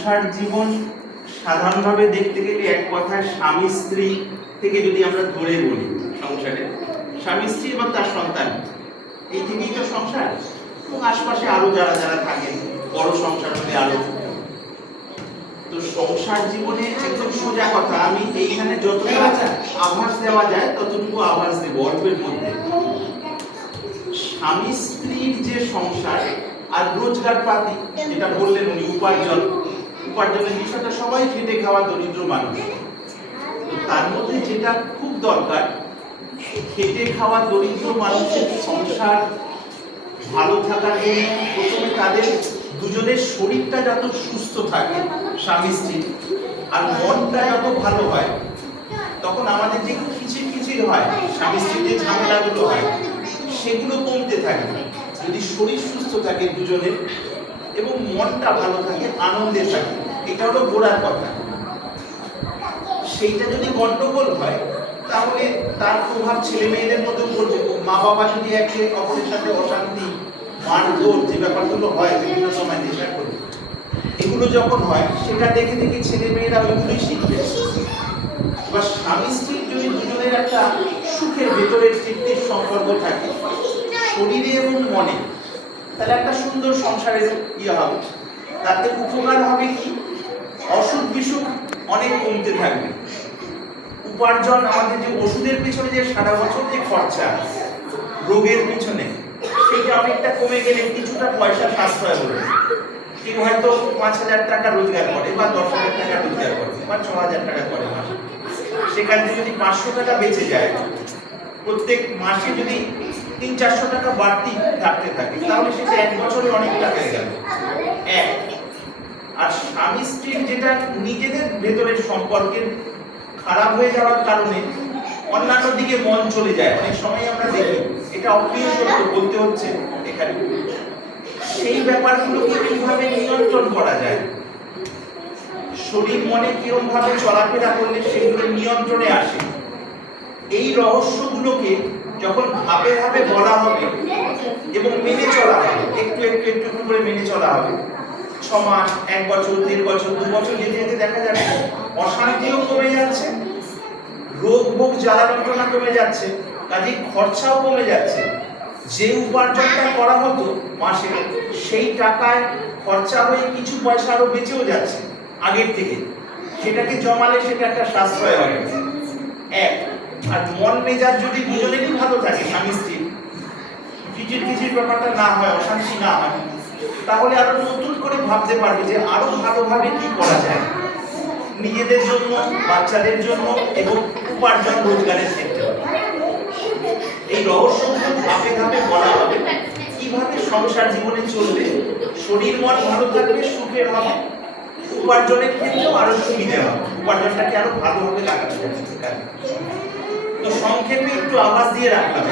সংসার জীবন সাধারণভাবে দেখতে গেলে এক কথায় স্বামী স্ত্রী থেকে যদি আমরা ধরে বলি সংসারে, স্বামী স্ত্রী এবং তার সন্তান, এই থেকেই তো সংসার। এবং আশপাশে আরও যারা যারা থাকেন, বড় সংসার হলে আরও। তো সংসার জীবনে একদম সোজা কথা, আমি এইখানে যতটা আভাস দেওয়া যায়, ততটুকু আভাস দেব অল্পের মধ্যে। স্বামী স্ত্রীর যে সংসার আর রোজগার পাতি যেটা বললেন উনি, উপার্জন উপার্জনের বিষয়টা সবাই খেটে খাওয়া দরিদ্র মানুষ। তার মধ্যে যেটা খুব দরকার, খেটে খাওয়া দরিদ্র মানুষের সংসার ভালো থাকার জন্য প্রথমে তাদের দুজনের শরীরটা যত সুস্থ থাকে, স্বামী স্ত্রী। আর মনটা যত ভালো হয়, তখন আমাদের যে খিচির খিচির হয়, স্বামী স্ত্রীর যে ঝামেলাগুলো হয়, সেগুলো কমতে থাকে। যদি শরীর সুস্থ থাকে দুজনের এবং মনটা ভালো থাকে, আনন্দে থাকে। এটা হলো গোড়ার কথা। সেইটা যদি গন্ডগোল হয়, তাহলে তার প্রভাব ছেলে মেয়েদের মধ্যে পড়বে। মা বাবা যদি একে অপরের সাথে অশান্তি, মারধর যে ব্যাপারগুলো হয়, বিভিন্ন সময় নেশা করে, এগুলো যখন হয়, সেটা দেখে দেখে ছেলে মেয়েরা ওইগুলোই শিখবে। এবার স্বামী স্ত্রীর যদি দুজনের একটা সুখের ভেতরের তৃপ্তির সম্পর্ক থাকে, শরীরে এবং মনে তাহলে একটা সুন্দর সংসারের ইয়ে হবে। তাতে উপকার হবে কি? অসুখ বিসুখ অনেক কমতে থাকবে। উপার্জন, আমাদের যে ওষুধের পিছনে যে সারা বছর যে খরচা, রোগের পিছনে, সেটা অনেকটা কমে গেলে কিছুটা পয়সা সাশ্রয় হবে। কেউ হয়তো পাঁচ হাজার টাকা রোজগার করে বা দশ হাজার টাকা রোজগার করে বা ছ হাজার টাকা করে সেখান থেকে যদি পাঁচশো টাকা বেঁচে যায়, প্রত্যেক মাসে যদি তিন চারশো টাকা বাড়তি থাকতে থাকে। তাহলে সেটা এক বছরে অনেক টাকা গেল। এক। আর স্বামী স্ত্রীর যেটা নিজেদের ভেতরের সম্পর্কের খারাপ হয়ে যাওয়ার কারণে অন্যান্য দিকে মন চলে যায়। অনেক সময় আমরা দেখি, এটা অপ্রিয় সত্য বলতে হচ্ছে এখানে। সেই ব্যাপারগুলোকে কীভাবে নিয়ন্ত্রণ করা যায়? শরীর মনে কিরম ভাবে চলাফেরা করলে সেগুলো নিয়ন্ত্রণে আসে? এই রহস্যগুলোকে যখন ধাপে ধাপে বলা হবে এবং মেনে চলা একটু একটু একটু একটু করে মেনে চলা হবে। ছ এক বছর, দেড় বছর, দু বছর যেতে যেতে দেখা যাবে অশান্তিও কমে যাচ্ছে, রোগ ভোগ জ্বালা যন্ত্রণা কমে যাচ্ছে কাজে খরচাও কমে যাচ্ছে। যে উপার্জনটা করা হতো মাসে, সেই টাকায় খরচা হয়ে কিছু পয়সা আরও বেঁচেও যাচ্ছে আগের থেকে। সেটাকে জমালে সেটা একটা সাশ্রয় হবে। এক, আর মন মেজাজ যদি দুজনেরই ভালো থাকে স্বামী স্ত্রী খিচির কিচির ব্যাপারটা না হয়, অশান্তি না হয়। তাহলে আরও নতুন করে ভাবতে পারবে যে আরও ভালোভাবে কি করা যায়। নিজেদের জন্য, বাচ্চাদের জন্য এবং উপার্জন রোজগারের ক্ষেত্রে। এই রহস্যগুলো ধাপে ধাপে বলা হবে। কীভাবে সংসার জীবনে চলবে, শরীর মন ভালো থাকবে, সুখের হবে, উপার্জনের ক্ষেত্রেও আরও সুবিধা হবে। উপার্জনটাকে আরও ভালোভাবে লাগাতে হবে। তো সংক্ষেপে একটু আওয়াজ দিয়ে রাখলাম।